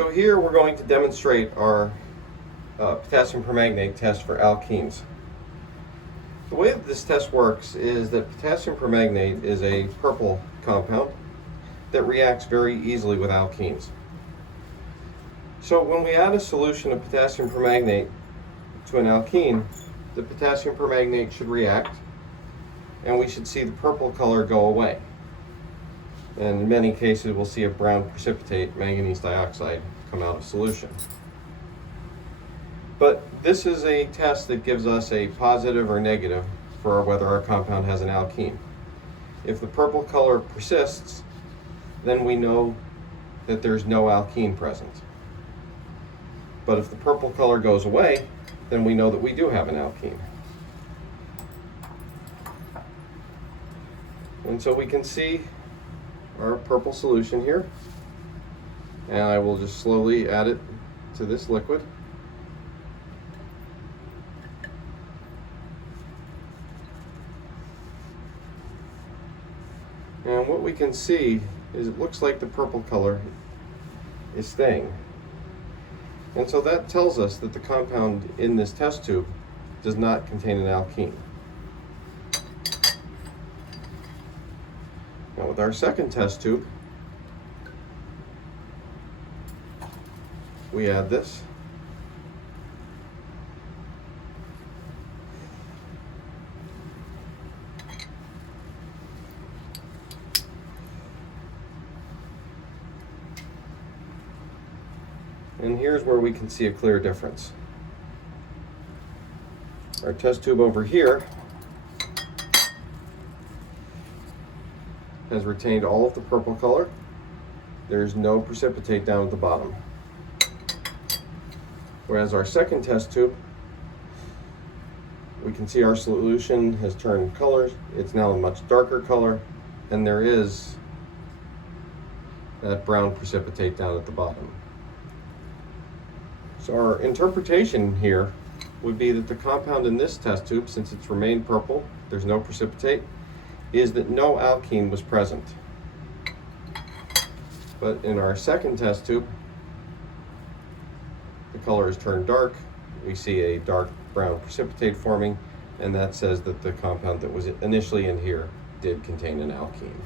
So here we're going to demonstrate our potassium permanganate test for alkenes. The way that this test works is that potassium permanganate is a purple compound that reacts very easily with alkenes. So when we add a solution of potassium permanganate to an alkene, the potassium permanganate should react and we should see the purple color go away. And in many cases we'll see a brown precipitate, manganese dioxide, come out of solution. But this is a test that gives us a positive or negative for whether our compound has an alkene. If the purple color persists, then we know that there's no alkene present. But if the purple color goes away, then we know that we do have an alkene. And so we can see our purple solution here, and I will just slowly add it to this liquid. And what we can see is it looks like the purple color is staying. And so that tells us that the compound in this test tube does not contain an alkene. Now with our second test tube, we add this. And here's where we can see a clear difference. Our test tube over here has retained all of the purple color. There's no precipitate down at the bottom. Whereas our second test tube, we can see our solution has turned colors. It's now a much darker color, and there is that brown precipitate down at the bottom. So our interpretation here would be that the compound in this test tube, since it's remained purple, there's no precipitate, is that no alkene was present. But in our second test tube, the color is turned dark. We see a dark brown precipitate forming, and that says that the compound that was initially in here did contain an alkene.